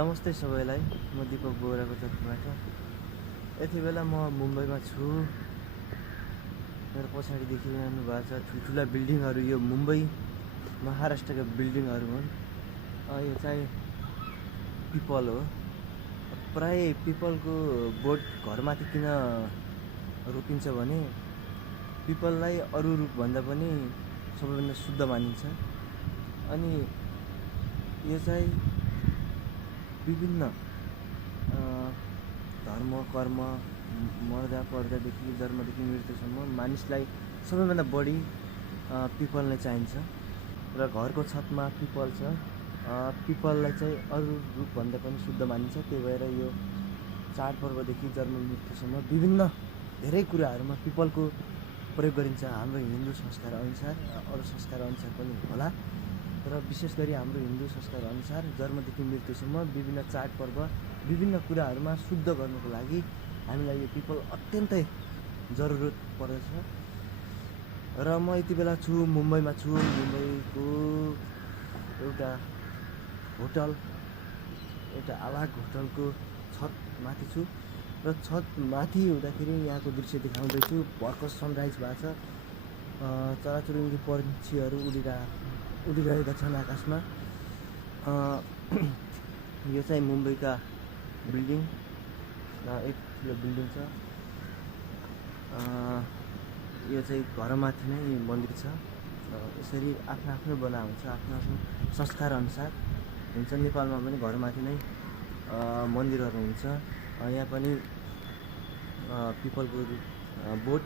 नमस्ते सबैलाई, म दिपक बोराको तर्फबाट। यति बेला म मुम्बईमा छु। मेरो पछाडि देखिरहनु भएको छ ठुल्ठुला बिल्डिङहरू। यो मुम्बई महाराष्ट्रका बिल्डिङहरू हुन्। यो चाहिँ पिपल हो। प्राय पिपलको बोट घरमाथि किन रोपिन्छ भने पिपललाई अरू रुखभन्दा पनि सबैभन्दा शुद्ध मानिन्छ। अनि यो चाहिँ विभिन्न धर्म कर्म मर्दा पर्दादेखि जन्मदेखि मृत्युसम्म मानिसलाई सबैभन्दा बढी पिपल नै चाहिन्छ। र घरको छतमा पिपल छ। पिपललाई चाहिँ अरू रुखभन्दा पनि शुद्ध मानिन्छ। त्यही भएर यो चाडपर्वदेखि जन्म मृत्युसम्म विभिन्न धेरै कुराहरूमा पिपलको प्रयोग गरिन्छ। हाम्रो हिन्दू संस्कार अनुसार, अरू संस्कार अनुसार पनि होला, र विशेष गरी हाम्रो हिन्दू संस्कार अनुसार जन्मदेखि मृत्युसम्म विभिन्न चाडपर्व विभिन्न कुराहरूमा शुद्ध गर्नुको लागि हामीलाई यो पिपल अत्यन्तै जरुरत पर्दछ। र म यति बेला छु मुम्बईमा छु। मुम्बईको एउटा होटल, एउटा आलाग होटलको छत माथि छु। र छत माथि हुँदाखेरि यहाँको दृश्य देखाउँदैछु। भर्खर सनराइज भएको छ। चराचुरुङ्गी पक्षीहरू उडिरहेका छन् आकाशमा। यो चाहिँ मुम्बईका बिल्डिङ, एक ठुलो बिल्डिङ छ। यो चाहिँ घरमाथि नै मन्दिर छ। यसरी आफ्नो आफ्नो बना हुन्छ, आफ्नो आफ्नो संस्कार अनुसार हुन्छ। नेपालमा पनि घरमाथि नै मन्दिरहरू हुन्छ। यहाँ पनि पिपलको बोट